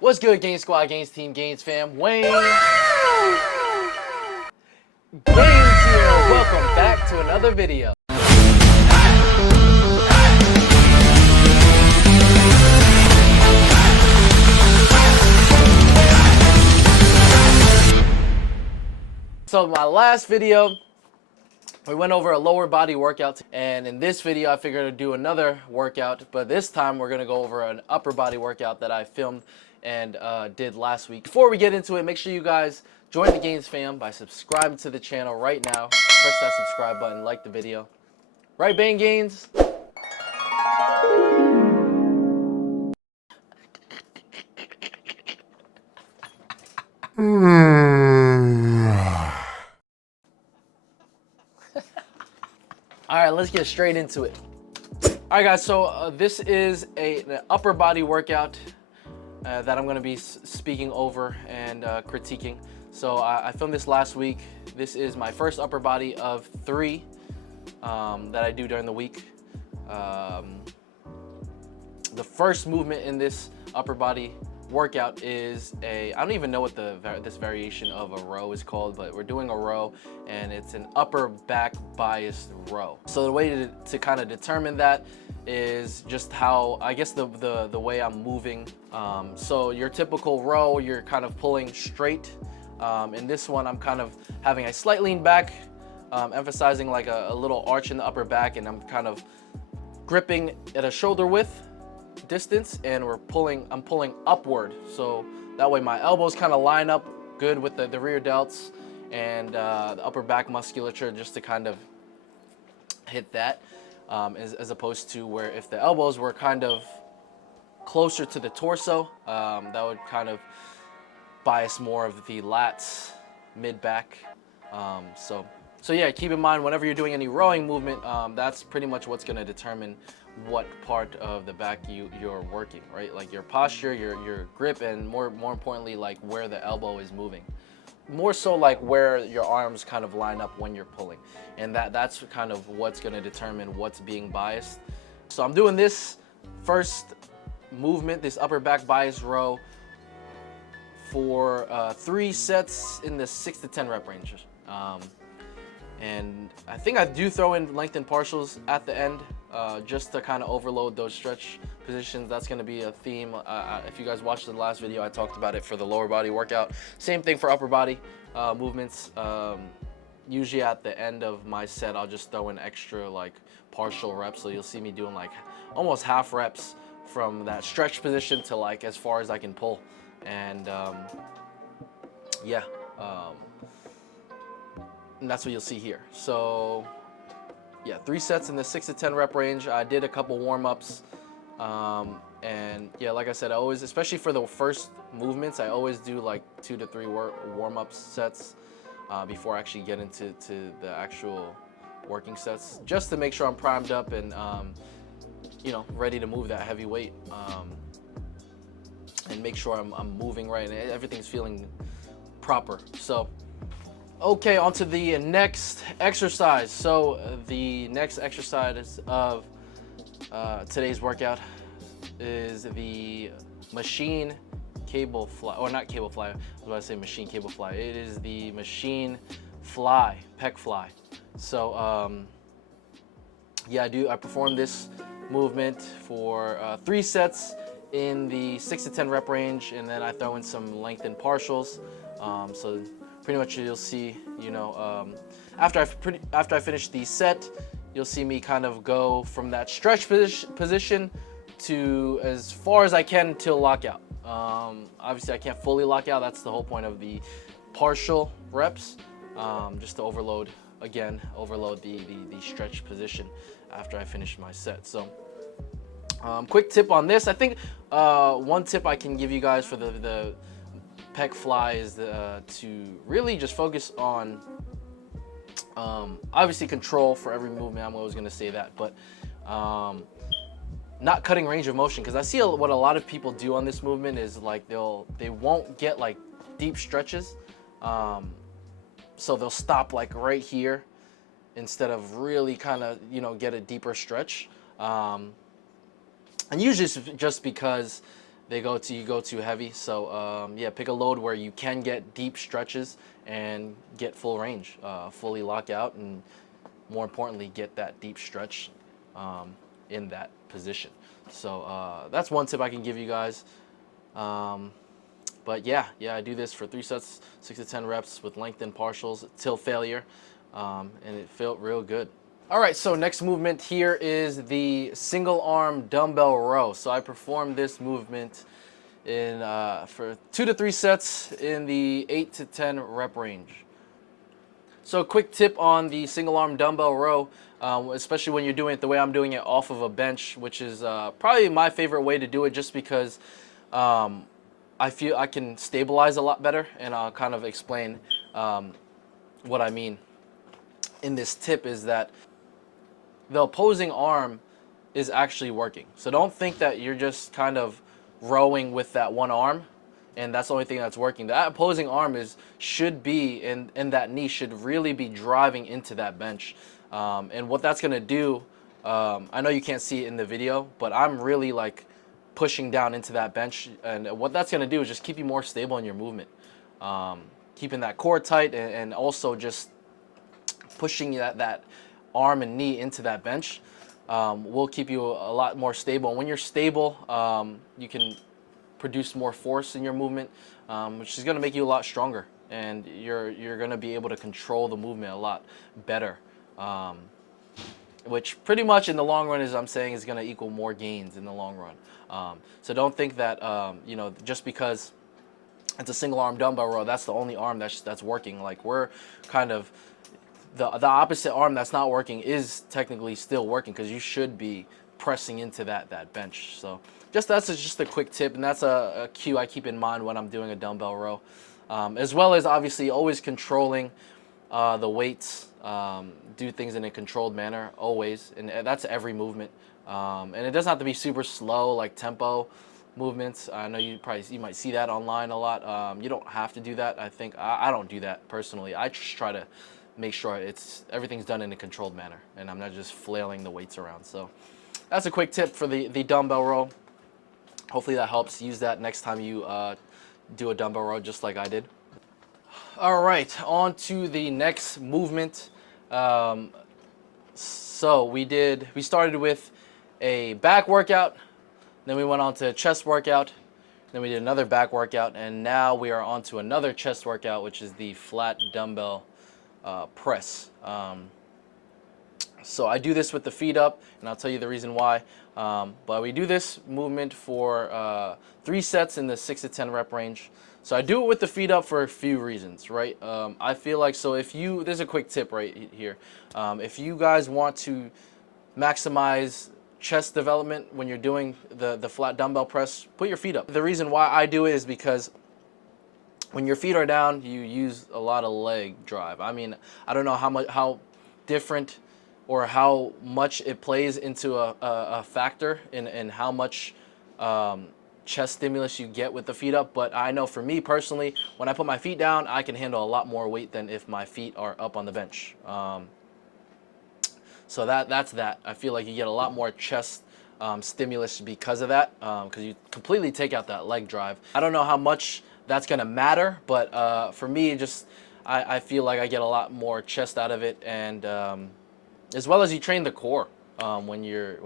What's good, Gains Squad, Gains Team, Gains Fam? Wayne Gains here. Welcome back to another video. So my last video, we went over a lower body workout, and in this video I figured I'd do another workout, but this time we're gonna go over an upper body workout that I filmed and did last week. Before we get into it, make sure you guys join the Gains fam by subscribing to the channel right now. Press that subscribe button, like the video. Right, Bang Gains? Alright, let's get straight into it. Alright guys, so this is an upper body workout that I'm going to be speaking over and critiquing. So I filmed this last week. This is my first upper body of 3 that I do during the week. The first movement in this upper body workout is I don't even know what this variation of a row is called, but we're doing a row, and it's an upper back biased row. So the way to kind of determine that is just how, I guess, the way I'm moving. So your typical row, you're kind of pulling straight. In this one, I'm kind of having a slight lean back, emphasizing like a little arch in the upper back, and I'm kind of gripping at a shoulder width distance, and I'm pulling upward, so that way my elbows kind of line up good with the rear delts and the upper back musculature, just to kind of hit that, as opposed to where if the elbows were kind of closer to the torso, that would kind of bias more of the lats, mid back. So yeah, keep in mind whenever you're doing any rowing movement, that's pretty much what's going to determine what part of the back you're working, right? Like your posture, your grip, and more importantly, like where the elbow is moving. More so like where your arms kind of line up when you're pulling, and that's kind of what's going to determine what's being biased. So I'm doing this first movement, this upper back bias row, for 3 sets in the 6 to 10 rep range. And I think I do throw in lengthened partials at the end, just to kind of overload those stretch positions. That's going to be a theme. If you guys watched the last video, I talked about it for the lower body workout. Same thing for upper body movements. Usually at the end of my set, I'll just throw in extra like partial reps. So you'll see me doing like almost half reps from that stretch position to like as far as I can pull. And yeah. And that's what you'll see here. So yeah, 3 sets in the 6 to 10 rep range. I did a couple warm-ups, and yeah, like I said, I always, especially for the first movements, I always do like 2 to 3 warm-up sets before I actually get into the actual working sets, just to make sure I'm primed up and you know, ready to move that heavy weight, and make sure I'm moving right and everything's feeling proper. So okay, on to the next exercise. So the next exercise of today's workout is the machine cable fly, or not cable fly, I was about to say machine cable fly. It is the machine fly, pec fly. So yeah, I perform this movement for 3 sets in the 6 to 10 rep range, and then I throw in some lengthened partials. So pretty much you'll see, you know, after I finish the set, you'll see me kind of go from that stretch position to as far as I can till lockout. Obviously I can't fully lock out. That's the whole point of the partial reps, just to overload the stretch position after I finish my set. So quick tip on this. I think one tip I can give you guys for the pec fly is to really just focus on obviously control for every movement. I'm always going to say that, but not cutting range of motion, because I see what a lot of people do on this movement is like they won't get like deep stretches, so they'll stop like right here instead of really kind of, you know, get a deeper stretch. And usually it's just because you go too heavy. So yeah, pick a load where you can get deep stretches and get full range, fully lock out, and more importantly, get that deep stretch in that position. So that's one tip I can give you guys. But yeah, I do this for 3 sets, 6 to 10 reps with lengthened partials till failure, and it felt real good. All right, so next movement here is the single arm dumbbell row. So I performed this movement in for 2 to 3 sets in the 8 to 10 rep range. So a quick tip on the single arm dumbbell row, especially when you're doing it the way I'm doing it off of a bench, which is probably my favorite way to do it, just because I feel I can stabilize a lot better, and I'll kind of explain what I mean in this tip is that the opposing arm is actually working. So don't think that you're just kind of rowing with that one arm and that's the only thing that's working. That opposing arm should be in that knee should really be driving into that bench. And what that's gonna do, I know you can't see it in the video, but I'm really like pushing down into that bench, and what that's going to do is just keep you more stable in your movement, keeping that core tight, and also just pushing that arm and knee into that bench will keep you a lot more stable. And when you're stable, you can produce more force in your movement, which is going to make you a lot stronger, and you're going to be able to control the movement a lot better, which pretty much in the long run, as I'm saying, is going to equal more gains in the long run. So don't think that you know, just because it's a single arm dumbbell row, that's the only arm that's working. Like, we're kind of the opposite arm that's not working is technically still working, because you should be pressing into that bench. So that's just a quick tip, and that's a cue I keep in mind when I'm doing a dumbbell row, as well as obviously always controlling the weights. Do things in a controlled manner always, and that's every movement. And it doesn't have to be super slow, like tempo movements. I know you might see that online a lot. You don't have to do that. I think I don't do that personally. I just try to make sure everything's done in a controlled manner, and I'm not just flailing the weights around. So that's a quick tip for the dumbbell row. Hopefully that helps. Use that next time you do a dumbbell row, just like I did. All right, on to the next movement. So we started with a back workout, then we went on to a chest workout, then we did another back workout, and now we are on to another chest workout, which is the flat dumbbell press. So I do this with the feet up, and I'll tell you the reason why. But we do this movement for 3 sets in the 6 to 10 rep range. So I do it with the feet up for a few reasons, right? I feel like, so there's a quick tip right here. If you guys want to maximize chest development when you're doing the flat dumbbell press, put your feet up. The reason why I do it is because when your feet are down, you use a lot of leg drive. I mean, I don't know how different or how much it plays into a factor in how much chest stimulus you get with the feet up, but I know for me personally, when I put my feet down, I can handle a lot more weight than if my feet are up on the bench. So that's that. I feel like you get a lot more chest stimulus because of that, because you completely take out that leg drive. I don't know how much that's gonna matter, but for me, I feel like I get a lot more chest out of it, and as well as you train the core when you're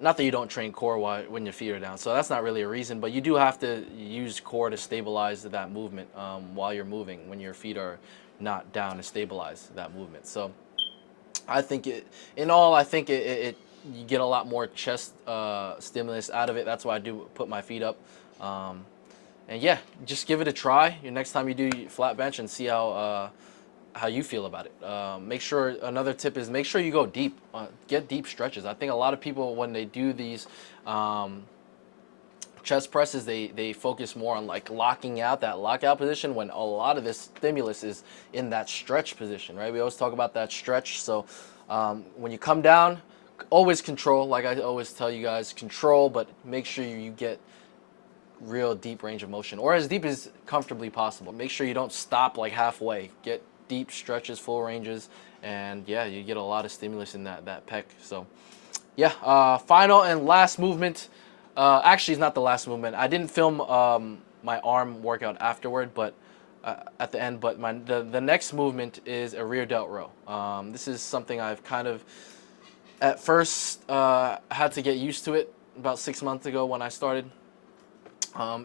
not that you don't train core when your feet are down, so that's not really a reason, but you do have to use core to stabilize that movement while you're moving when your feet are not down, to stabilize that movement. So I think you get a lot more chest stimulus out of it. That's why I do put my feet up. And yeah, just give it a try your next time you do flat bench and see how you feel about it. Another tip is make sure you go deep. Get deep stretches. I think a lot of people, when they do these chest presses, they focus more on like locking out, that lockout position, when a lot of this stimulus is in that stretch position, right? We always talk about that stretch. So when you come down, always control. Like I always tell you guys, control, but make sure you get real deep range of motion, or as deep as comfortably possible. Make sure you don't stop like halfway. Get deep stretches, full ranges, and yeah, you get a lot of stimulus in that pec. So yeah, final and last movement Actually, it's not the last movement. I didn't film my arm workout afterward, but at the end. But the next movement is a rear delt row. This is something I've kind of at first had to get used to it about 6 months ago when I started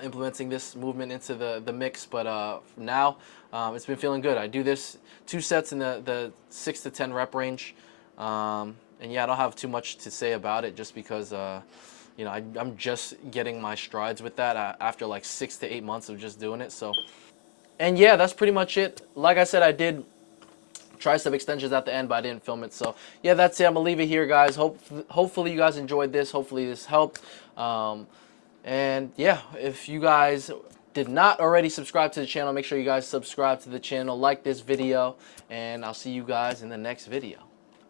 implementing this movement into the mix. But now it's been feeling good. I do this 2 sets in the 6 to 10 rep range. And yeah, I don't have too much to say about it just because you know, I'm just getting my strides with that after like 6 to 8 months of just doing it. So, and yeah, that's pretty much it. Like I said, I did tricep extensions at the end, but I didn't film it. So yeah, that's it. I'm gonna leave it here, guys. Hopefully you guys enjoyed this. Hopefully this helped. And yeah, if you guys did not already subscribe to the channel, make sure you guys subscribe to the channel, like this video, and I'll see you guys in the next video.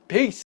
Peace.